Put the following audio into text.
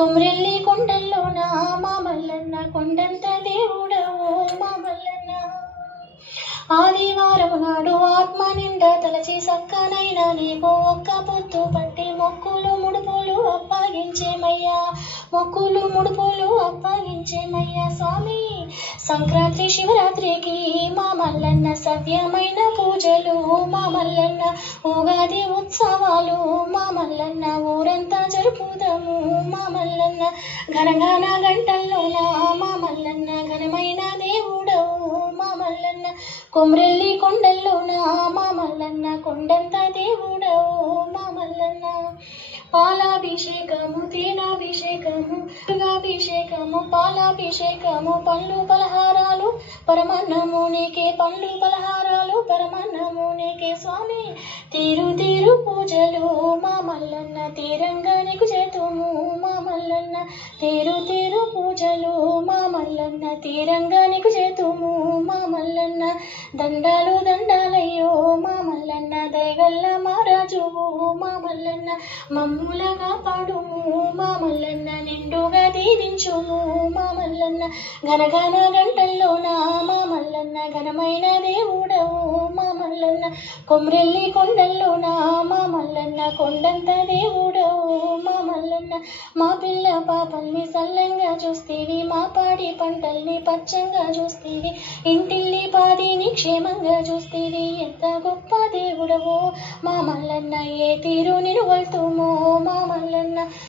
కొమ్రెల్లి కొండల్లోన మా మల్లన్న కొండంత దేవుడవో మా మల్లన్న. ఆదివారం నాడు ఆత్మ నిండా తలచి సక్కనైనా నీకు ఒక్క పొత్తు పట్టి మొక్కులు ముడుపులు అప్పగించేమయ్యా, మొక్కులు ముడుపులు అప్పగించేమయ్యా స్వామి. సంక్రాంతి శివరాత్రికి మా మల్లన్న సవ్యమైన పూజలు మా మల్లన్న, ఉగాది ఉత్సవాలు మా మల్లన్న ఊరంతా జరుపుదాము మా మల్లన్న. ఘనఘన గంటల్లోన మా మల్లన్న ఘనమైన దేవుడవు మా మల్లన్న. కొమ్రెల్లి కొండల్లోన మా మల్లన్న కొండంత దేవుడవు మా మల్లన్న. పాలాభిషేకము తేనాభిషేకము అభిషేకము పాలాభిషేకము పండ్లు పలహారాలు పరమన్నము నీకే, పండ్లు పలహారాలు పరమన్నము నీకే స్వామి. తీరు తీరు పూజలు మా మల్లన్న తీరంగా నీకు చేతుము మా మల్లన్న, తీరు తీరు పూజలు మా మల్లన్న తీరంగా నీకు చేతుము మా మల్లన్న. దండాలు దండాలయ్యో మా మల్లన్న దయగల్ల మహారాజువు మా మల్లన్న, మమ్ములగా పాడుము మా మల్లన్న నిండుగా దీవించుము మా మల్లన్న. ఘనఘన గంటల్లోన మా మల్లన్న ఘనమైన దేవుడవు మా మల్లన్న. కొమ్రెల్లి కొండల్లోన మా మల్లన్న కొండంత దేవుడవు మా మల్లన్న. మా పిల్ల పాపల్ని సల్లంగా చూస్తేవి, మా పాడి పంటల్ని పచ్చంగా చూస్తేవి, ఇంటిల్లి పాదిని క్షేమంగా చూస్తేవి. ఎంత గొప్ప దేవుడవో మా మల్లన్న, ఏ తీరు నిలువల్తుమో మా మల్లన్న.